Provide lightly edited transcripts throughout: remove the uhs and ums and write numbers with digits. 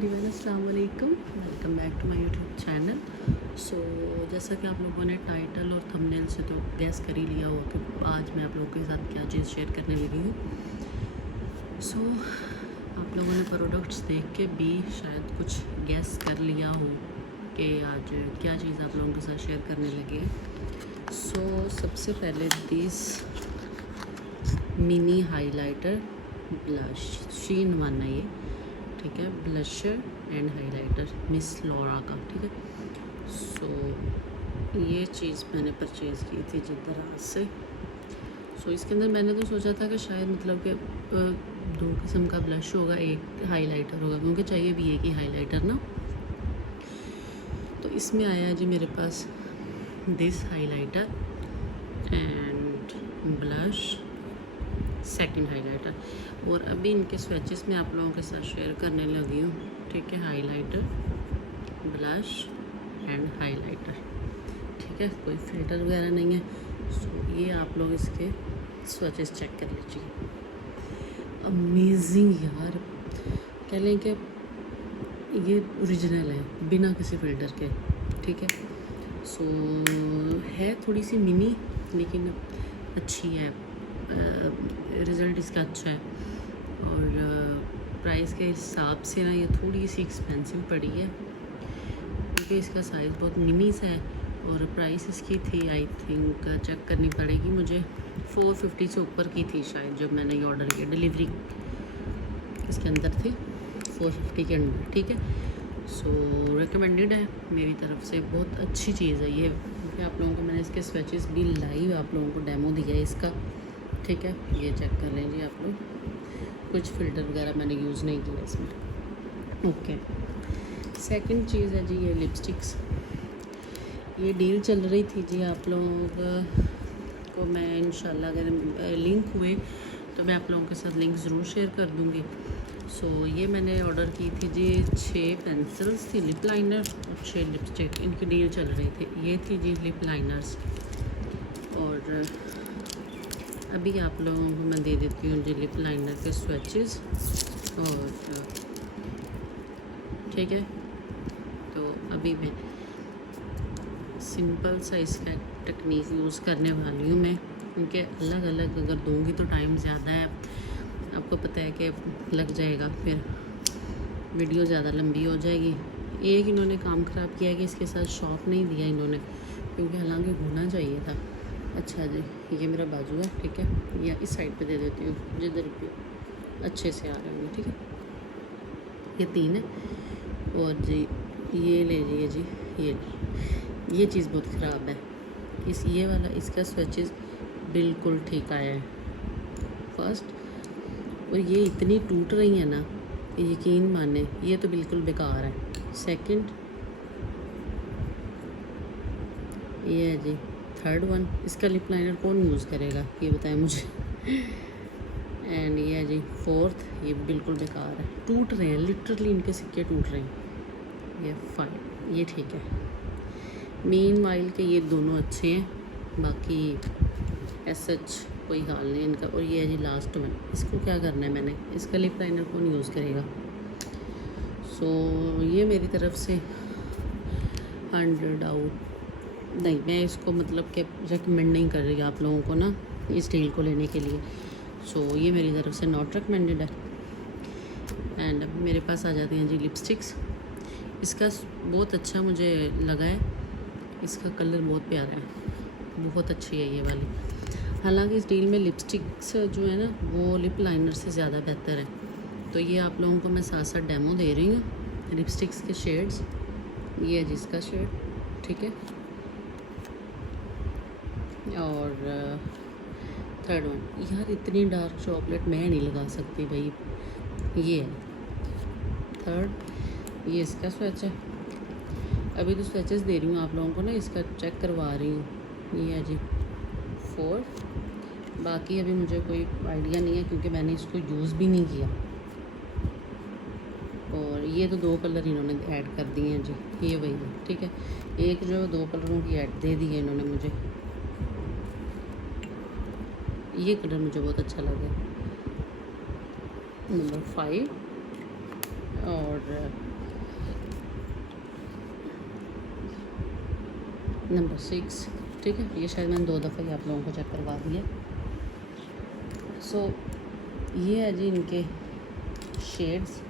Everyone, अस्सलाम वालेकुम। Welcome back to my YouTube channel. So जैसा कि आप लोगों ने टाइटल और थंबनेल से तो गैस कर ही लिया हो कि आज मैं आप लोगों के साथ क्या चीज़ शेयर करने लगी हूँ। सो आप लोगों ने प्रोडक्ट्स देख के भी शायद कुछ गैस कर लिया हो कि आज क्या चीज़ आप लोगों के साथ शेयर करने लगे हैं। सो सबसे पहले this mini highlighter blush sheen one है ये, ठीक है, blusher and highlighter Miss Laura का, ठीक है। सो ये चीज़ मैंने परचेज़ की थी जिद्दराज से। सो इसके अंदर मैंने तो सोचा था कि शायद मतलब कि दो किस्म का ब्लश होगा, एक हाइलाइटर होगा, क्योंकि चाहिए भी एक ही हाइलाइटर ना। तो इसमें आया जी मेरे पास this highlighter and blush second highlighter, और अभी इनके स्वेचेस में आप लोगों के साथ शेयर करने लगी हूँ, ठीक है। हाइलाइटर, ब्लश एंड हाइलाइटर, ठीक है, कोई फिल्टर वगैरह नहीं है। सो ये आप लोग इसके स्वेचेस चेक कर लीजिए। अमेजिंग यार, कह लें कि ये ओरिजिनल है बिना किसी फिल्टर के, ठीक है। सो है थोड़ी सी मिनी, लेकिन अच्छी है, रिज़ल्ट इसका अच्छा है। और प्राइस के हिसाब से ना ये थोड़ी सी एक्सपेंसिव पड़ी है, क्योंकि इसका साइज़ बहुत मिनी सा है। और प्राइस इसकी थी, आई थिंक चेक करनी पड़ेगी मुझे, 450 से ऊपर की थी शायद जब मैंने ये ऑर्डर किया। डिलीवरी इसके अंदर थी 450 के अंदर, ठीक है। सो रिकमेंडेड है मेरी तरफ से, बहुत अच्छी चीज़ है ये, क्योंकि आप लोगों को मैंने इसके स्वेचेस भी लाइव आप लोगों को डेमो दिया है इसका, ठीक है। ये चेक कर लीजिए आप लोग, कुछ फ़िल्टर वगैरह मैंने यूज़ नहीं किया इसमें, ओके। सेकंड चीज़ है जी ये लिपस्टिक्स। ये डील चल रही थी जी, आप लोगों को मैं इंशाल्लाह अगर लिंक हुए तो मैं आप लोगों के साथ लिंक ज़रूर शेयर कर दूँगी। सो ये मैंने ऑर्डर की थी जी, 6 पेंसिल्स थी, लिप लाइनर और 6 लिपस्टिक, इनकी डील चल रही थी। ये थी जी लिप लाइनर्स, और अभी आप लोगों को मैं दे देती हूँ जी लिप लाइनर के स्वेचेस, और ठीक है। तो अभी मैं सिंपल सा इसका टेक्निक यूज़ करने वाली हूँ मैं, क्योंकि अलग अलग अगर दूँगी तो टाइम ज़्यादा है, आपको पता है कि लग जाएगा, फिर वीडियो ज़्यादा लंबी हो जाएगी। एक इन्होंने काम ख़राब किया कि इसके साथ शॉप नहीं दिया इन्होंने, क्योंकि हालांकि होना चाहिए था। अच्छा जी, ये मेरा बाजू है, ठीक है, या इस साइड पे दे देती हूँ जिधर भी अच्छे से आ रहे होंगे, ठीक है। ये 3 है, और जी ये ले लीजिए जी, ये चीज़ बहुत ख़राब है, ये वाला इसका स्विचेस बिल्कुल ठीक आया है फर्स्ट, और ये इतनी टूट रही है ना, यकीन माने ये तो बिल्कुल बेकार है। सेकंड ये है जी, थर्ड वन, इसका लिप लाइनर कौन यूज़ करेगा ये बताएं मुझे। एंड ये है जी फोर्थ, ये बिल्कुल बेकार है, टूट रहे हैं लिटरली, इनके सिक्के टूट रहे हैं। ये 5, ये ठीक है। मीन वाइल के ये दोनों अच्छे हैं, बाकी सच कोई हाल नहीं इनका। और ये है जी लास्ट वन, इसको क्या करना है मैंने, इसका लिप लाइनर कौन यूज़ करेगा। सो ये मेरी तरफ से 100 आउट नहीं, मैं इसको मतलब कि रेकमेंड नहीं कर रही आप लोगों को ना इस डील को लेने के लिए। सो ये मेरी तरफ से नॉट रेकमेंडेड है। एंड अब मेरे पास आ जाती हैं जी लिपस्टिक्स। इसका बहुत अच्छा मुझे लगा है, इसका कलर बहुत प्यारा है, बहुत अच्छी है ये वाली। हालांकि इस डील में लिपस्टिक्स जो है ना वो लिप लाइनर से ज़्यादा बेहतर है। तो ये आप लोगों को मैं साथ साथ डेमो दे रही हूँ लिपस्टिक्स के शेड्स। ये है जिसका शेड, ठीक है, और थर्ड वन, यार इतनी डार्क चॉकलेट मैं नहीं लगा सकती भाई। ये है थर्ड, ये इसका स्वेच है। अभी तो स्वेचेस दे रही हूँ आप लोगों को ना, इसका चेक करवा रही हूँ। ये है जी 4, बाकी अभी मुझे कोई आइडिया नहीं है क्योंकि मैंने इसको यूज़ भी नहीं किया। और ये तो 2 कलर इन्होंने ऐड कर दिए हैं जी, ये वही है, ठीक है। एक जो 2 कलरों की ऐड दे दी है इन्होंने मुझे, ये कलर मुझे बहुत अच्छा लगा, नंबर 5। और नंबर 6, ठीक है। ये शायद मैंने 2 दफ़ा ही आप लोगों को चेक करवा दिया। सो ये है जी इनके शेड्स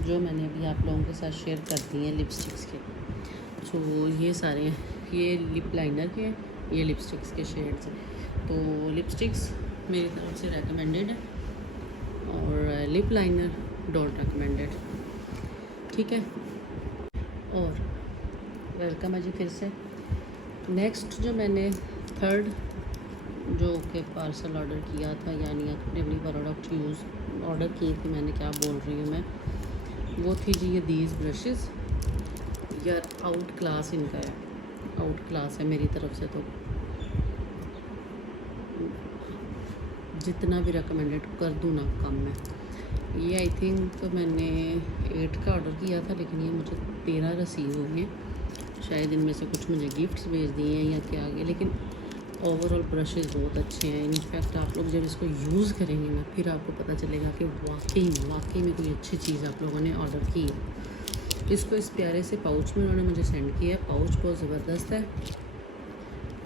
जो मैंने अभी आप लोगों के साथ शेयर कर दिए हैं लिपस्टिक्स के। सो ये सारे हैं, ये लिप लाइनर के हैं, ये लिपस्टिक्स के शेड्स हैं। तो लिपस्टिक्स मेरी तरफ से रेकमेंडेड है और लिप लाइनर डोंट रेकमेंडेड, ठीक है। और वेलकम है जी फिर से। नेक्स्ट जो मैंने थर्ड जो कि पार्सल ऑर्डर किया था, यानी अपनी प्रोडक्ट यूज़ ऑर्डर की थी मैंने, क्या बोल रही हूँ मैं, वो थी जी ये दीज ब्रशेज़। यार आउट क्लास इनका है, आउट क्लास है मेरी तरफ से। तो जितना भी रिकमेंडेड कर दूँ ना कम है। ये आई थिंक मैंने 8 का ऑर्डर किया था, लेकिन ये मुझे 13 रिसीव हुए हैं। शायद इनमें से कुछ मुझे गिफ्ट्स भेज दिए हैं या क्या आगे, लेकिन ओवरऑल ब्रशेज़ बहुत अच्छे हैं। इनफैक्ट आप लोग जब इसको यूज़ करेंगे ना, फिर आपको पता चलेगा कि वाकई में कोई अच्छी चीज़ आप लोगों ने ऑर्डर की है। इसको इस प्यारे से पाउच में उन्होंने मुझे सेंड किया है। पाउच बहुत ज़बरदस्त है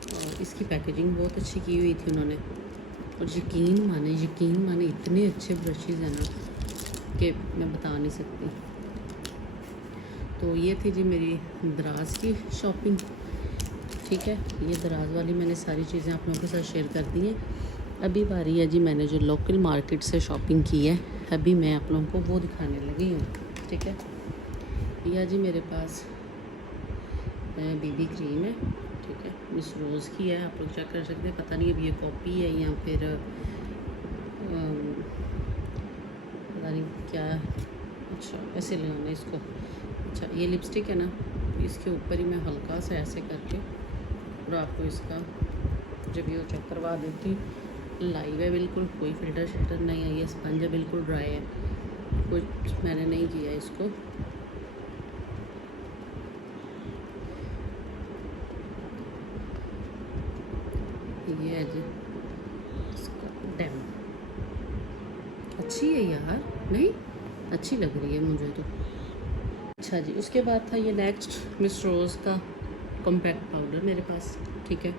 और इसकी पैकेजिंग बहुत अच्छी की हुई थी उन्होंने। और यकीन माने इतने अच्छे ब्रशेज़ हैं ना कि मैं बता नहीं सकती। तो ये थी जी मेरी दराज की शॉपिंग, ठीक है। ये दराज वाली मैंने सारी चीज़ें आप लोगों के साथ शेयर कर दी हैं। अभी बारी है जी मैंने जो लोकल मार्केट से शॉपिंग की है, अभी मैं आप लोगों को वो दिखाने लगी हूँ, ठीक है। यह जी मेरे पास बीबी क्रीम है, ठीक है, मिस रोज़ की है। आप लोग चेक कर सकते हैं, पता नहीं अब ये कॉपी है या फिर पता नहीं क्या। अच्छा ऐसे लगाना है इसको। अच्छा ये लिपस्टिक है ना, इसके ऊपर ही मैं हल्का सा ऐसे करके और आपको इसका रिव्यू चेक करवा देती। लाइव है बिल्कुल, कोई फिल्टर शिल्टर नहीं है। ये स्पंज है, बिल्कुल ड्राई है, कुछ मैंने नहीं किया इसको। ये है जी इसका डेमो। अच्छी है यार, नहीं अच्छी लग रही है मुझे तो। अच्छा जी, उसके बाद था ये नेक्स्ट मिस रोज़ का कॉम्पैक्ट पाउडर मेरे पास, ठीक है।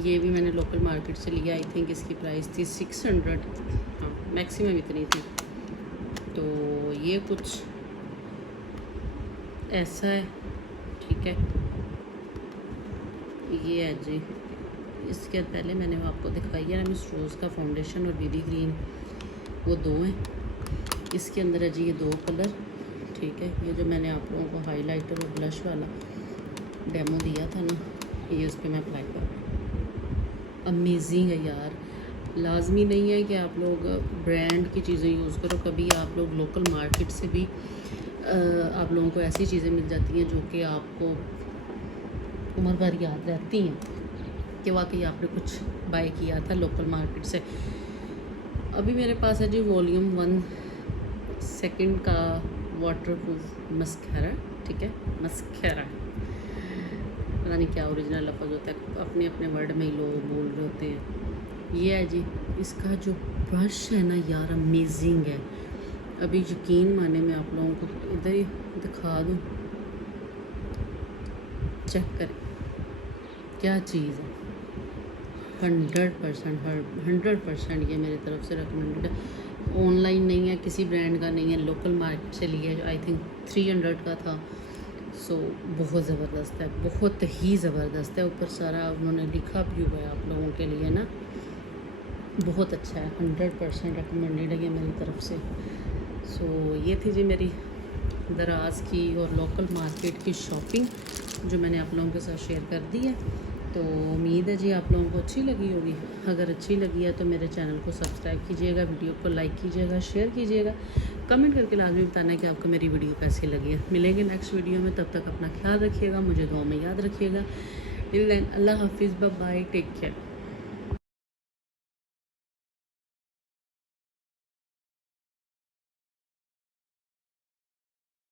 ये भी मैंने लोकल मार्केट से लिया। आई थिंक इसकी प्राइस थी 600, हाँ मैक्सिमम इतनी थी। तो ये कुछ ऐसा है, ठीक है। ये है जी, इसके पहले मैंने आपको दिखाई है ना मिस रोज़ का फाउंडेशन और बीबी क्रीम, वो दो हैं। इसके अंदर है जी ये 2 कलर, ठीक है। ये जो मैंने आप लोगों को हाइलाइटर और ब्लश वाला डेमो दिया था ना, ये उस पर मैं अप्लाई कर रही हूँ। अमेजिंग है यार। लाजमी नहीं है कि आप लोग ब्रांड की चीज़ें यूज़ करो, कभी आप लोग लोकल मार्केट से भी आप लोगों को ऐसी चीज़ें मिल जाती हैं जो कि आपको उम्र भर याद रहती हैं कि वाकई आपने कुछ बाय किया था लोकल मार्केट से। अभी मेरे पास है जी वॉल्यूम 1 सेकंड का वाटरप्रूफ मस्करा, ठीक है। मस्करा पता नहीं क्या ओरिजिनल लफ्ज़ होता है, अपने अपने वर्ड में ही लोग बोल रहे होते हैं। ये है जी इसका जो ब्रश है ना यार, अमेजिंग है। अभी यकीन माने मैं आप लोगों को इधर ही दिखा दूँ, चेक करें क्या चीज़ है। 100% ये मेरी तरफ से रिकमेंडेड है। ऑनलाइन नहीं है, किसी ब्रांड का नहीं है, लोकल मार्केट से लिया है, जो आई थिंक 300 का था। सो बहुत ज़बरदस्त है, बहुत ही ज़बरदस्त है। ऊपर सारा उन्होंने लिखा भी हुआ है आप लोगों के लिए ना, बहुत अच्छा है। 100% रिकमेंडेड है ये मेरी तरफ से। सो ये थी जी मेरी दराज की और लोकल मार्केट की शॉपिंग, जो मैंने आप लोगों के साथ शेयर कर दी है। तो उम्मीद है जी आप लोगों को अच्छी लगी होगी। अगर अच्छी लगी है तो मेरे चैनल को सब्सक्राइब कीजिएगा, वीडियो को लाइक कीजिएगा, शेयर कीजिएगा, कमेंट करके लाजमी बताना है कि आपको मेरी वीडियो कैसी लगी है। मिलेंगे नेक्स्ट वीडियो में, तब तक अपना ख्याल रखिएगा, मुझे दुआ में याद रखिएगा। टिल देन अल्लाह हाफिज़, बाय बाय, टेक केयर।